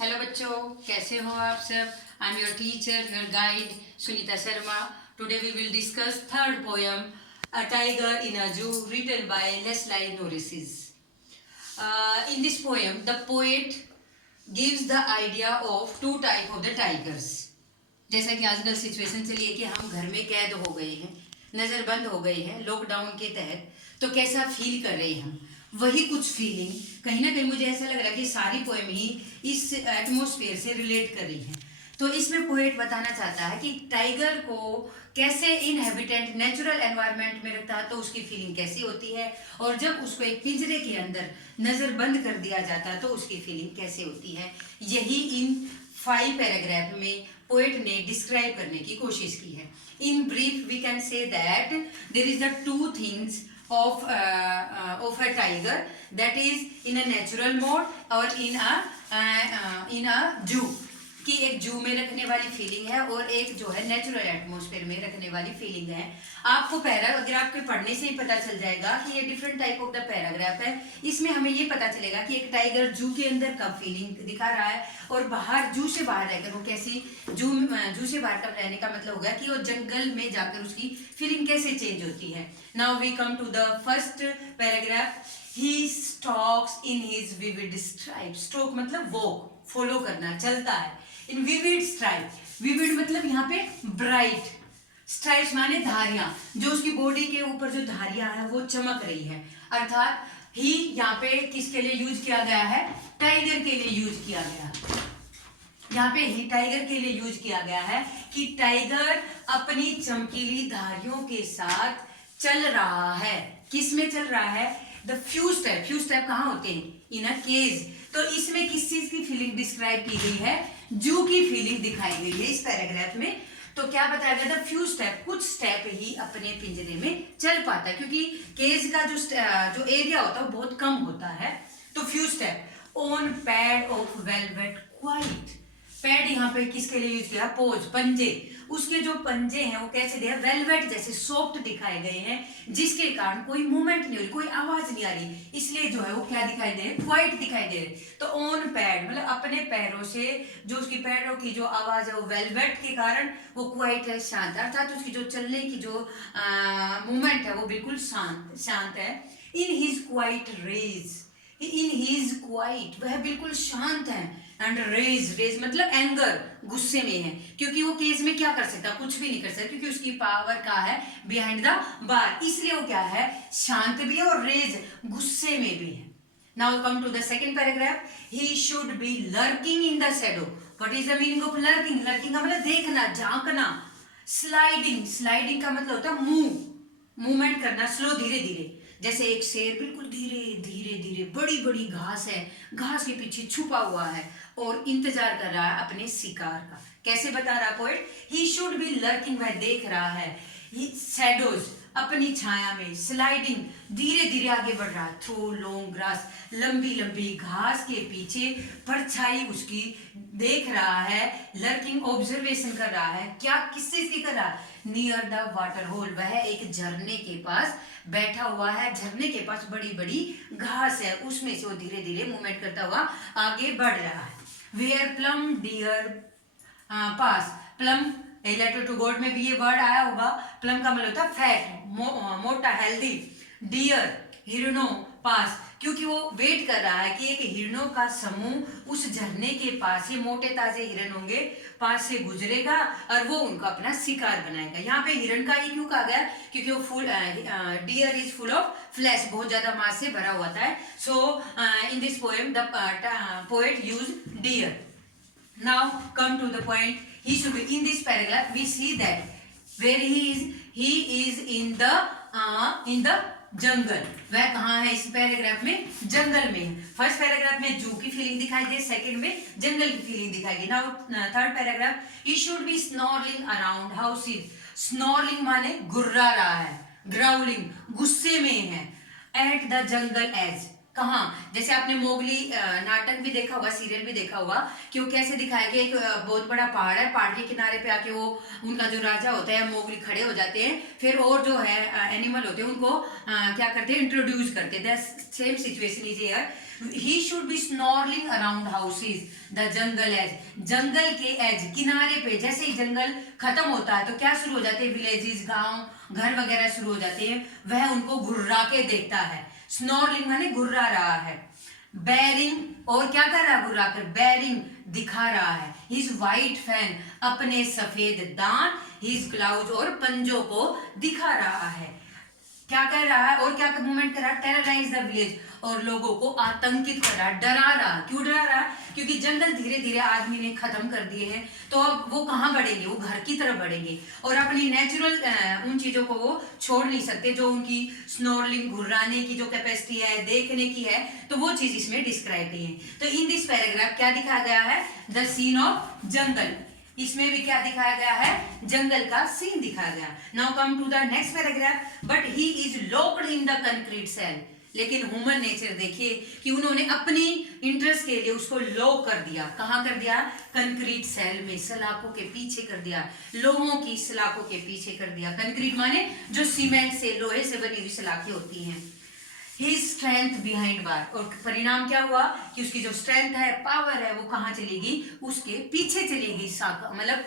Hello बच्चों, कैसे हो आप सब। I am your teacher, your guide Sunita Sharma. Today we will discuss third poem a tiger in a zoo written by Leslie Norris. In this poem the poet gives the idea of two type of the tigers. जैसा कि आजकल situation चली है कि हम घर में कैद हो गए हैं, नज़रबंद हो गए हैं लॉकडाउन के तहत, तो कैसा फील कर रहे हैं हम, वही कुछ फीलिंग कहीं ना कहीं मुझे ऐसा लग रहा है कि सारी पोएम ही इस एटमॉस्फेयर से रिलेट कर रही है. तो इसमें पोएट बताना चाहता है कि टाइगर को कैसे इनहेबिटेंट नेचुरल एनवायरनमेंट में रखता है तो उसकी फीलिंग कैसी होती है, और जब उसको एक पिंजरे के अंदर नज़रबंद कर दिया जाता है तो उसकी फीलिंग कैसे होती है. यही इन 5 पैराग्राफ में पोएट ने डिस्क्राइब करने की कोशिश की है. In brief we can say that there is the two things of a tiger, that is in a natural mode or in a zoo. कि एक जू में रखने वाली फीलिंग है और एक जो है नेचुरल एटमॉस्फेयर में रखने वाली फीलिंग है. आपको पैराग्राफ के पढ़ने से ही पता चल जाएगा कि ये different type of the paragraph है. इसमें हमें ये पता चलेगा कि एक टाइगर जू के अंदर कब फीलिंग दिखा रहा है और बाहर जू से बाहर रहकर वो कैसी जू से बाहर कब रहने का मतलब होगा कि वो जंगल में जाकर उसकी फीलिंग कैसे चेंज होती है. Now we come to the first paragraph. He stalks in his vivid stripe. Stroke मतलब वॉक, फॉलो करना, चलता है. इन विविड स्ट्राइप, विविड मतलब यहाँ पे ब्राइट, स्ट्राइप्स माने धारियां, जो उसकी बॉडी के ऊपर जो धारियां हैं वो चमक रही है. अर्थात ही यहाँ पे किसके लिए यूज किया गया है, टाइगर के लिए यूज किया गया. यहाँ पे ही टाइगर के लिए यूज किया गया है कि टाइगर अपनी चमकीली धारियों के साथ चल रहा है. किस में चल रहा है, द फ्यू स्टेप कहाँ होते हैं, इन अ केज. तो इसमें किस चीज की फीलिंग डिस्क्राइब की गई है, जू की फीलिंग दिखाई गई है इस पैराग्राफ में. तो क्या बताया गया, द फ्यू स्टेप, कुछ स्टेप ही अपने पिंजरे में चल पाता है क्योंकि केज का जो एरिया होता है वो बहुत कम होता है. तो few step on pad of velvet quite. Pad यहाँ पे किसके लिए यूज किया, पोज, पंजे. उसके जो पंजे हैं वो कैसे दिए, वेलवेट जैसे सॉफ्ट दिखाए गए हैं, जिसके कारण कोई मूवमेंट नहीं हो रही, कोई आवाज नहीं आ रही, इसलिए जो है वो क्या दिखाई दे रहे, क्वाइट दिखाई दे रहे. तो ऑन पैड मतलब अपने पैरों से जो उसकी पैरों की जो आवाज है वो वेलवेट के कारण वो क्वाइट है, शांत. अर्थात उसकी जो चलने की जो मूवमेंट है वो बिल्कुल शांत है. In his quiet rage, in his quiet, वह बिल्कुल शांत है. एंड रेज मतलब एंगर, गुस्से में है क्योंकि वो केस में क्या कर सकता, कुछ भी नहीं कर सकता क्योंकि उसकी पावर का है बिहाइंड द बार, इसलिए वो क्या है, शांत भी है और रेज गुस्से में भी है. Now come to the second paragraph. He should be lurking in the shadow. What is the meaning of lurking, lurking का मतलब देखना, झांकना. स्लाइडिंग का मतलब होता है मूवमेंट करना, स्लो, धीरे धीरे. जैसे एक शेर बिल्कुल धीरे धीरे बड़ी बड़ी घास है, घास के पीछे छुपा हुआ है और इंतजार कर रहा है अपने शिकार का. कैसे बता रहा poet, he should be lurking, वह देख रहा है. शैडोज अपनी छाया में, स्लाइडिंग धीरे धीरे आगे बढ़ रहा है, थ्रू लॉन्ग ग्रास, लंबी लंबी घास के पीछे परछाई उसकी देख रहा है. लर्किंग ऑब्जर्वेशन कर रहा है, क्या किस चीज की कर रहा है, नियर द वाटर होल, वह एक झरने के पास बैठा हुआ है. झरने के पास बड़ी बड़ी घास है, उसमें से वो धीरे धीरे मूवमेंट करता हुआ आगे बढ़ रहा है. वेयर प्लम डियर पास, प्लम लेटर टू गॉड में भी ये वर्ड आया होगा. प्लम का मतलब होता है फैट, मोटा, हेल्दी. डियर हिरणों पास, क्योंकि वो वेट कर रहा है कि एक हिरणों का समूह उस झरने के पास, ये मोटे ताजे हिरण होंगे, पास से गुजरेगा और वो उनका अपना शिकार बनाएगा. यहाँ पे हिरण का ही क्यों कहा गया, क्योंकि वो full, deer is full of flesh, बहुत ज्यादा मांस से भरा हुआ था. So in this poem the poet use deer. Now come to the point. He should be in this paragraph. We see that where he is in the जंगल. वह कहाँ है इस पैराग्राफ में, जंगल में. फर्स्ट पैराग्राफ में जू की फीलिंग दिखाई दे, सेकंड में जंगल की फीलिंग दिखाई दे. Now third paragraph. He should be snarling around houses. Snarling माने गुर्रा रहा है, ग्राउलिंग गुस्से में है. एट द जंगल एज, कहाँ, जैसे आपने मोगली नाटक भी देखा होगा, सीरियल भी देखा होगा कि वो कैसे दिखाया कि एक बहुत बड़ा पहाड़ है, पहाड़ के किनारे पे आके वो उनका जो राजा होता है मोगली खड़े हो जाते हैं, फिर और जो है एनिमल होते हैं उनको क्या करते हैं, इंट्रोड्यूस करते हैं। Same situation is here, he should be snarling around houses the jungle edge, जंगल के एज किनारे पे, जैसे ही जंगल खत्म होता है तो क्या शुरू हो जाते हैं, विलेजेस, गांव, घर वगैरह शुरू हो जाते हैं, वह उनको घुर्रा के देखता है। स्नॉर्लिंग माने घुर्रा रहा है। बेरिंग, और क्या कर रहा है घुर्रा कर, बेरिंग दिखा रहा है, हिज वाइट फैन अपने सफेद दांत, हिज क्लाउज और पंजों को दिखा रहा है। क्या कर रहा है और क्या मूवमेंट कर रहा है, टेरराइज द विलेज, और लोगों को आतंकित कर रहा है, डरा रहा। क्यों डरा रहा है, क्योंकि जंगल धीरे धीरे आदमी ने खत्म कर दिए हैं, तो अब वो कहाँ बढ़ेंगे, वो घर की तरफ बढ़ेंगे और अपनी नेचुरल उन चीजों को वो छोड़ नहीं सकते, जो उनकी स्नोरलिंग, घुर्राने की जो कैपेसिटी है, देखने की है, तो वो चीज इसमें डिस्क्राइब की है। तो इन दिस पैराग्राफ क्या दिखाया गया है, द सीन ऑफ जंगल, इसमें भी क्या दिखाया गया है, जंगल का सीन दिखाया गया। Now come to the next paragraph, but he is locked in the concrete cell, लेकिन ह्यूमन नेचर देखिए कि उन्होंने अपनी इंटरेस्ट के लिए उसको लॉक कर दिया। कहाँ कर दिया, कंक्रीट सेल में, सलाखों के पीछे कर दिया, लोहों की सलाखों के पीछे कर दिया। कंक्रीट माने जो सीमेंट से, लोहे से बनी हुई सलाखें होती हैं। His strength behind bar, और परिणाम क्या हुआ कि उसकी जो स्ट्रेंथ है, पावर है, वो कहाँ चलेगी, उसके पीछे चलेगी, मतलब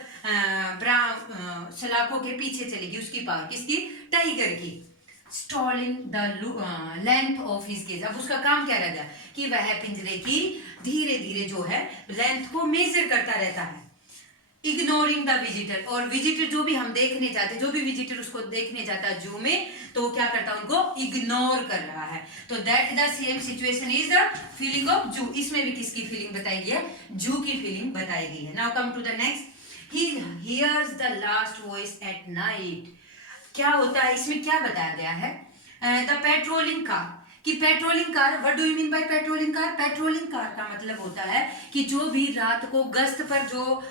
सलाखों के पीछे चलेगी उसकी पावर, किसकी, टाइगर की। Stalling the length of his gaze, अब उसका काम क्या रह गया कि वह पिंजरे की धीरे धीरे जो है लेंथ को मेजर करता रहता है। इग्नोरिंग द विजिटर, और विजिटर जो भी हम देखने जाते, जो भी विजिटर उसको देखने जाता है जू में, तो क्या करता है, उनको इग्नोर कर रहा है। तो that the same situation is the feeling of जू, इसमें भी किसकी फीलिंग बताई गई है, जू की फीलिंग बताई गई है। Now come to the next, he hears the last voice at night, क्या होता है इसमें, क्या बताया गया है, द पेट्रोलिंग कार, कि patrolling car, what do you mean by patrolling car, patrolling car का मतलब होता है कि जो भी रात को गश्त पर जो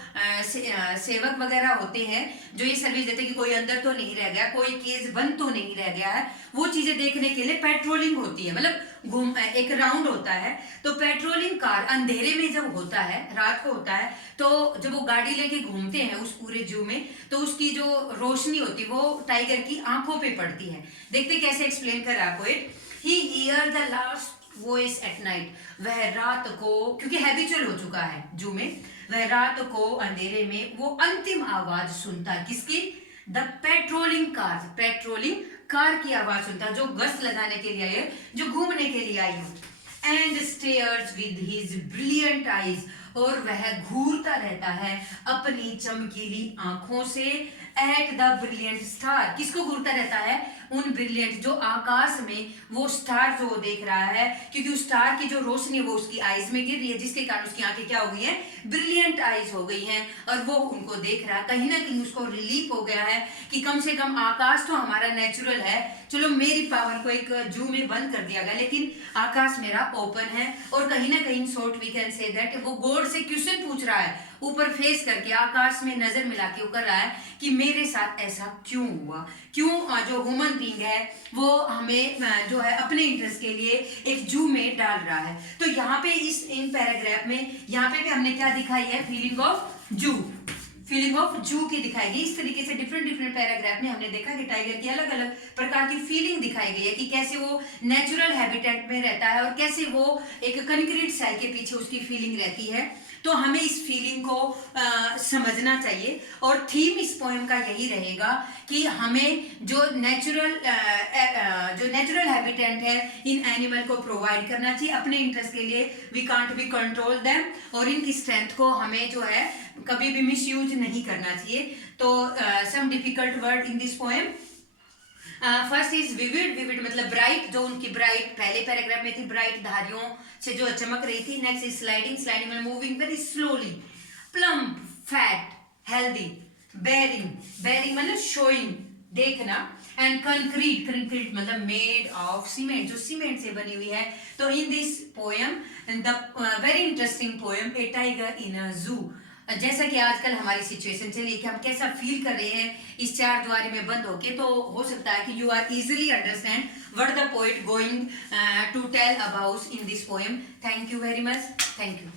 सेवक वगैरह होते हैं, जो ये सर्विस देते हैं कि कोई अंदर तो नहीं रह गया, कोई केस बंद तो नहीं रह गया है, वो चीजें देखने के लिए पेट्रोलिंग होती है, मतलब एक राउंड होता है। तो पेट्रोलिंग कार अंधेरे में जब होता है, रात को होता है, तो जब वो गाड़ी लेके घूमते हैं उस पूरे जू में, तो उसकी जो रोशनी होती है वो टाइगर की आंखों पे पड़ती है। देखते कैसे एक्सप्लेन कर रहा है poet, he here the last voice at night, वह रात को, क्योंकि हैबिचुअल हो चुका है जू में, वह रात को अंधेरे में वो अंतिम आवाज सुनता है, किसकी, the patrolling car, patrolling car की आवाज सुनता, जो गश्त लगाने के लिए आई, जो घूमने के लिए आई हो। And stairs with his brilliant eyes, और वह घूरता रहता है अपनी चमकीली आंखों से, एट द ब्रिलियंट स्टार, किसको घूरता रहता है, उन ब्रिलियंट, जो आकाश में वो स्टार जो देख रहा है, क्योंकि उस स्टार की जो रोशनी है वो उसकी आईज में गिर रही है, जिसके कारण उसकी आंखें क्या हो गई हैं, ब्रिलियंट आईज हो गई हैं, और वो उनको देख रहा है। कहीं ना कहीं उसको रिलीफ हो गया है कि कम से कम आकाश तो हमारा नेचुरल है, चलो मेरी पावर को एक जू में बंद कर दिया गया, लेकिन आकाश मेरा ओपन है। और कहीं ना कहीं short we can say that वो गॉड से क्वेश्चन पूछ रहा है, ऊपर फेस करके आकाश में नजर मिला के वो कर रहा है कि मेरे साथ ऐसा क्यों हुआ, क्यों जो ह्यूमन बीइंग है वो हमें जो है अपने इंटरेस्ट के लिए एक जू में डाल रहा है। तो यहाँ पे इन पैराग्राफ में यहाँ पे भी हमने क्या दिखाई है, फीलिंग ऑफ जू, फीलिंग ऑफ जू की दिखाई गई। इस तरीके से डिफरेंट पैराग्राफ में हमने देखा कि टाइगर की अलग अलग प्रकार की फीलिंग दिखाई गई है कि कैसे वो नेचुरल हैबिटेट में रहता है और कैसे वो एक कंक्रीट सेल के पीछे उसकी फीलिंग रहती है। तो हमें इस फीलिंग को समझना चाहिए, और थीम इस पोएम का यही रहेगा कि हमें जो नेचुरल हैबिटेट है इन एनिमल को प्रोवाइड करना चाहिए अपने इंटरेस्ट के लिए। We can't be control them, और इनकी स्ट्रेंथ को हमें जो है कभी भी मिस यूज नहीं करना चाहिए। तो some difficult word in this poem, first is vivid, vivid मतलब ब्राइट, जो उनकी ब्राइट पहले पैराग्राफ में थी, ब्राइट धारियों से जो चमक रही थी। नेक्स्ट इज स्लाइडिंग, स्लाइडिंग मतलब moving very slowly. Plump, fat, healthy. Baring, baring मतलब शोइंग, देखना। एंड कंक्रीट, कंक्रीट मतलब मेड ऑफ सीमेंट, जो सीमेंट से बनी हुई है। तो in this poem, the very interesting poem, a tiger in a zoo, जैसा कि आजकल हमारी सिचुएशन चली कि हम कैसा फील कर रहे हैं इस चार दीवारी में बंद होके, तो हो सकता है कि you are easily understand what the poet going to tell about in this poem. Thank you very much. Thank you.